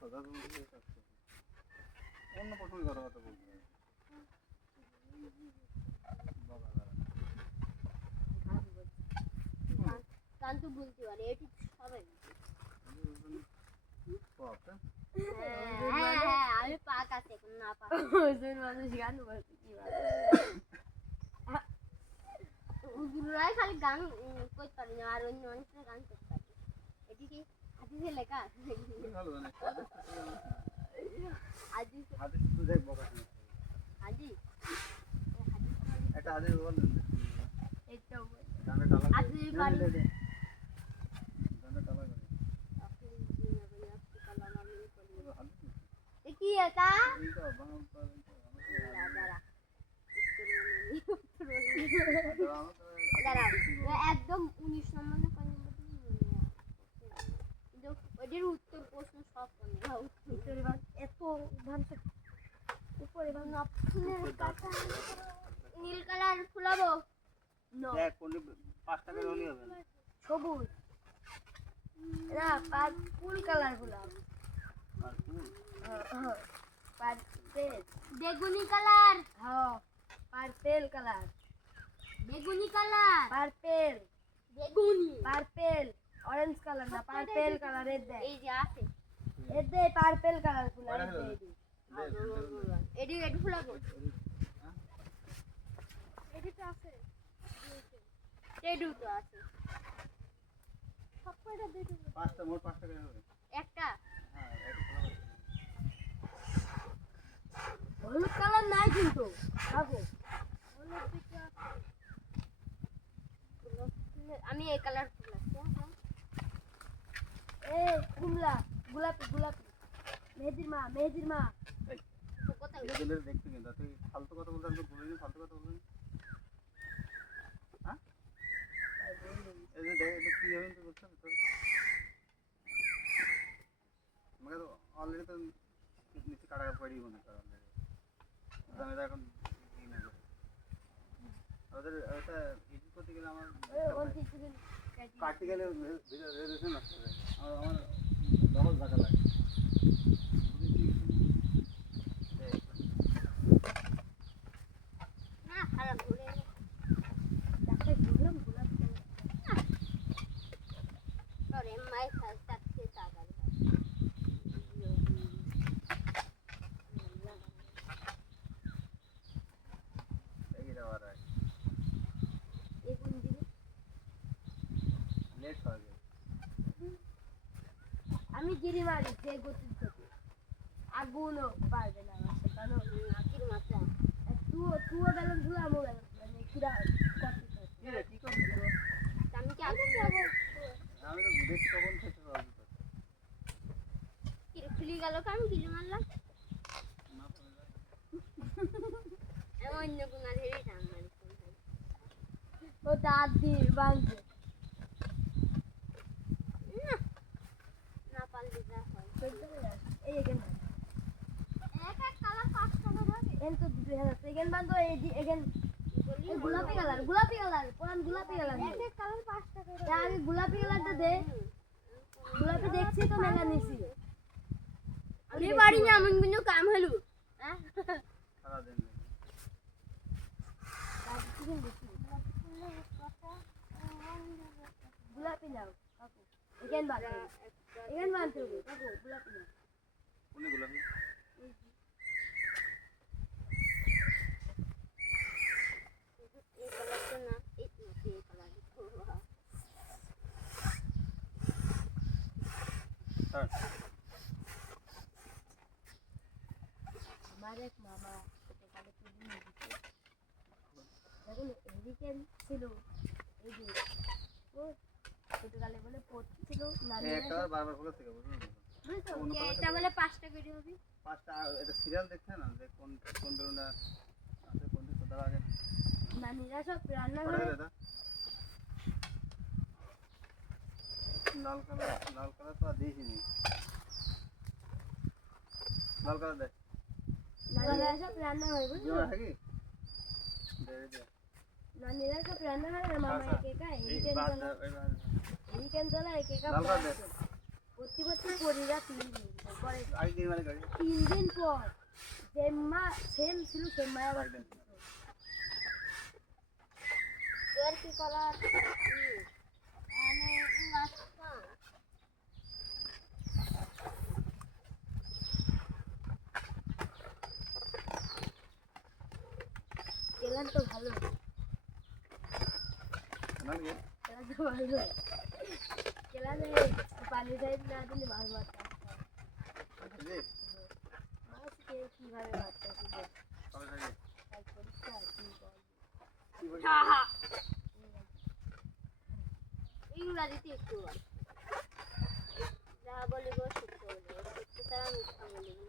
কথা বলতে অন্য প্রসঙ্গে কথা বলতে গান তো বলতে পারে এটি সবাই আমি পাক আছে এখন না পাক মানুষ গান বলতে কি উজুরাই খালি গান করতে পারি না আর অন্য মানুষের গান করতে পারি এটি কি হাদিসে লেখা ভালো জানে হাদিস হাদিস তো দেখবো কাছে হাদিস এটা হাদিস বলেন এটা গানে টালা হাদিস পারি গানে টালা করে কি এটা এইটা বানাম দাঁড়া একদম 19 নম্বরে কয় নম্বর কিন্তু ওদের উত্তর প্রশ্ন সব উত্তরে এত ভাবছে উপরে ভাবনা ফুলের কাটা নীল কালার ফুলাবো দেখ কোন 5 টাকা হলি হবে সবুজ না পার্পল কালার ফুলাবো পার্পল বেগুনি কালার হ্যাঁ পার্পল কালার বেগুনি কালার পার্পল বেগুনি পার্পল অরেঞ্জ কালার না পার্পল কালারের দে এই যে আছে এর দে পার্পল কালার ফুলার দে এডি এডি ফুলাবো এডি তো আছে এডি তো আছে সবকটা দে দিন 5টা মোট 5 টাকা হবে একটা হ্যাঁ এটা হলুদ কালার নাই কিন্তু দেখো হলুদ দিকে আমি এই কালার ফুলাচ্ছি এই কুমলা গোলাপি গোলাপি মেহেদির মা কথা এগুলো দেখতে কিন্তু তুই ফালতু কথা বলতে আমি বলিনি ফালতু কথা বলিনি হ্যাঁ এই যে দেখ এটা কি হবে তুই বুঝছ তো আমাকে তো অলরেডি তো নিচে কাটা পড়ি মনে কর অলরেডি আমি তো এখন এই না ওদের এটা এডিট করতে গেলে আমার কাটতে গেলে রেজুলেশন নষ্ট হবে আমার ডবল টাকা লাগে না খারাপ ঘুরে তাকে বললাম গোলাপ আরে মাই খাইতে টাকা এই দাও আর এই কোন দিকে লেট হয়ে গেল আমি গিরি মারি যে গতির থেকে আগুনও পারবে না আমার কারণ আকির মাত্রা তুও গেলাম ধুলা আমও গেলাম মানে কিরা কি করছিস আমি কি আগুন যাব আমি তো দেখি কখন খেতে পারবো কি খুলি গেল আমি গিলি মারলাম না পড়ে যায় এমন অন্য কোন ধরে সামনে ও দাঁত দিয়ে বাঁধবে না পারলে যা হয় এই এখানে এক এক কালার 5 টাকা হবে এন তো 2000 সেকেন্ড বাঁধো এখানে গোলাপি কালার পুরান গোলাপি কালার এক এক কালার 5 টাকা হবে আমি গোলাপি কালারটা দে গোলাপি দেখছি তো মেলা নিছি আমি বাড়ি না এমন কোনো কাম হলো হ্যাঁ সারা দিন গোলাপি নাও কাকু এখানে বাঁধতে হবে কাকু গোলাপি নাও কোনে গোলাপি এই কালারটা না এই কালার স্যার আমার এক মামা ছোটকালে তুলে নিয়ে দিচ্ছে দেখুন এদিকে ছিল এই যে ও ছোটকালে বলে পড়ছিল একটা বারবার বলে থেকে বুঝুন এটা বলে 5 টাকা করে হবে 5টা এটা সিরিয়াল দেখতে না যে কোন কোন বেরোনা আছে কোন দিন কোথাও আগে নানিরা সব রান্না পড়ে করে দাদা লাল কালার তো দেখিনি লাল কালার দে নানিরা সব রান্না হয় বুঝছো জমা থাকি দে দে নানিরা সব রান্না হয় আর মামা একা এই বাদ এই কেন চলা একা লাল কালার দে ভর্তি করতে পরিরা 3 দিন পরে আগে দিন মানে গাড়ি 3 দিন পর সেম ছিল সেম মায়া আবার তোর কি কালার এনে লাস্টা কেলান তো ভালো না কি কেলান তো ভালো কেলানে পানি সাইড না দিলে মাছ মারতাম জি মাছকে কিভাবে মারতে হবে তবে খালি তাই পরীক্ষা কি বল কি বলি ইংরাজিতে একটু যা বলিব সত্য বলিব সত্য ছাড়া মিথ্যা বলিব না